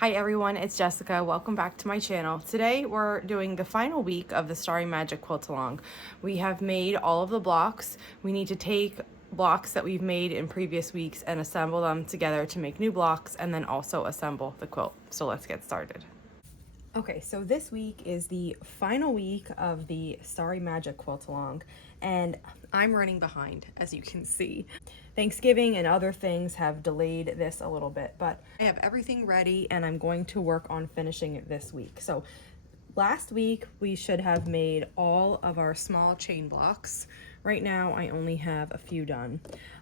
Hi everyone, it's Jessica. Welcome back to my channel. Today we're doing the final week of the Starry Magic quilt along. We have made all of the blocks. We need to take blocks that we've made in previous weeks and assemble them together to make new blocks and then also assemble the quilt. So let's get started. Okay, so this week is the final week of the Starry Magic quilt along, and I'm running behind, as you can see. Thanksgiving and other things have delayed this a little bit, but I have everything ready and I'm going to work on finishing it this week. So last week we should have made all of our small chain blocks. Right now I only have a few done.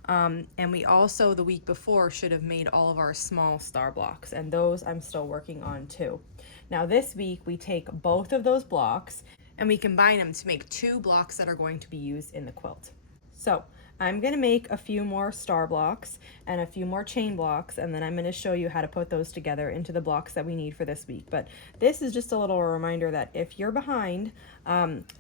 And we also, the week before, should have made all of our small star blocks, and those I'm still working on too. Now this week we take both of those blocks and we combine them to make two blocks that are going to be used in the quilt. So I'm going to make a few more star blocks and a few more chain blocks, and then I'm going to show you how to put those together into the blocks that we need for this week. But this is just a little reminder that if you're behind,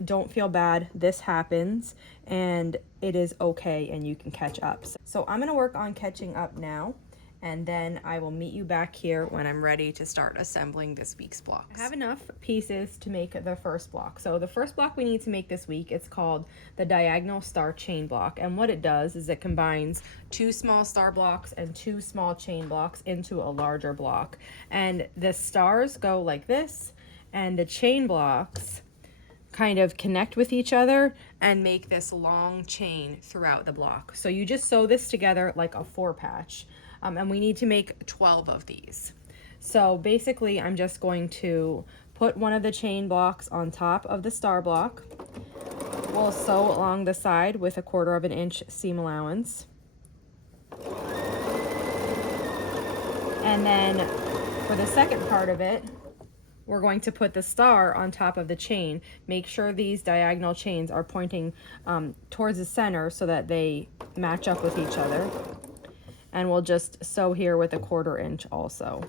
don't feel bad. This happens and it is okay and you can catch up. So I'm going to work on catching up now, and then I will meet you back here when I'm ready to start assembling this week's blocks. I have enough pieces to make the first block. So the first block we need to make this week, it's called the diagonal star chain block. And what it does is it combines two small star blocks and two small chain blocks into a larger block. And the stars go like this, and the chain blocks kind of connect with each other and make this long chain throughout the block. So you just sew this together like a 4-patch. And we need to make 12 of these. So basically I'm just going to put one of the chain blocks on top of the star block. We'll sew along the side with a 1/4 inch seam allowance. And then for the second part of it, we're going to put the star on top of the chain. Make sure these diagonal chains are pointing towards the center so that they match up with each other. And we'll just sew here with a 1/4 inch also.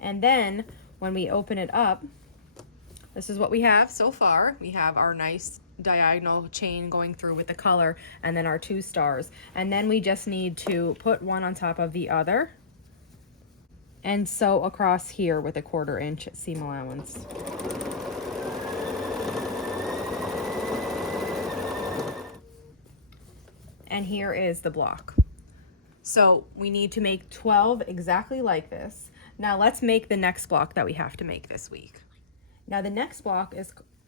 And then when we open it up, this is what we have so far. We have our nice diagonal chain going through with the color, and then our 2 stars. And then we just need to put one on top of the other and sew across here with a 1/4 inch seam allowance. And here is the block. So we need to make 12 exactly like this. Now let's make the next block that we have to make this week. Now the next block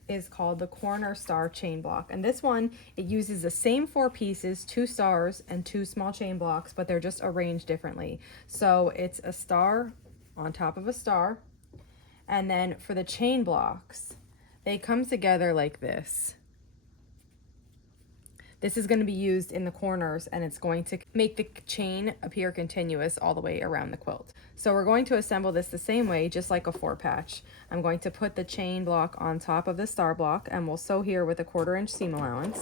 is called the corner star chain block, and this one, it uses the same 4 pieces, 2 stars and 2 small chain blocks, but they're just arranged differently. So it's a star on top of a star, and then for the chain blocks, they come together like this. This is going to be used in the corners, and it's going to make the chain appear continuous all the way around the quilt. So we're going to assemble this the same way, just like a 4-patch. I'm going to put the chain block on top of the star block, and we'll sew here with a 1/4 inch seam allowance.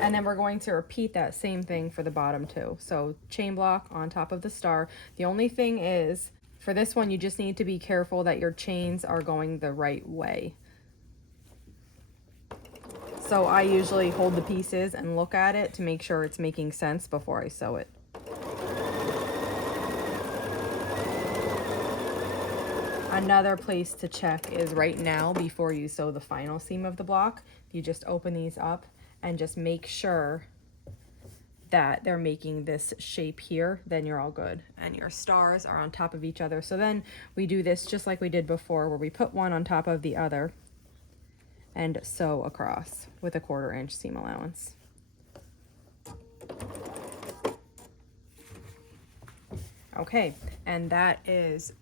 And then we're going to repeat that same thing for the bottom too. So chain block on top of the star. The only thing is, for this one, you just need to be careful that your chains are going the right way. So I usually hold the pieces and look at it to make sure it's making sense before I sew it. Another place to check is right now before you sew the final seam of the block. You just open these up and just make sure that they're making this shape here, then you're all good. And your stars are on top of each other. So then we do this just like we did before, where we put one on top of the other and sew across with a 1/4 inch seam allowance. Okay, and that is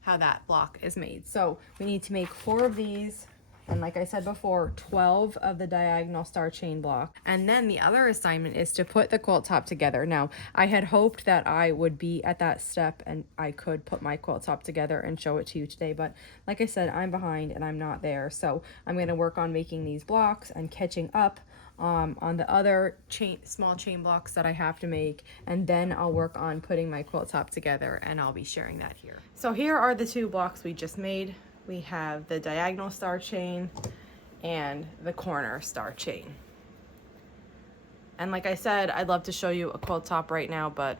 how that block is made. So we need to make 4 of these, and like I said before, 12 of the diagonal star chain block. And then the other assignment is to put the quilt top together. Now, I had hoped that I would be at that step and I could put my quilt top together and show it to you today, but like I said, I'm behind and I'm not there. So I'm going to work on making these blocks and catching up on the other small chain blocks that I have to make, and then I'll work on putting my quilt top together, and I'll be sharing that here. So here are the two blocks we just made. We have the diagonal star chain and the corner star chain. And like I said, I'd love to show you a quilt top right now, but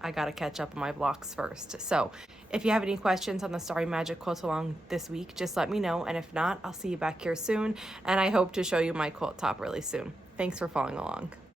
I gotta catch up on my blocks first. So if you have any questions on the Starry Magic quilt along this week, just let me know. And if not, I'll see you back here soon. And I hope to show you my quilt top really soon. Thanks for following along.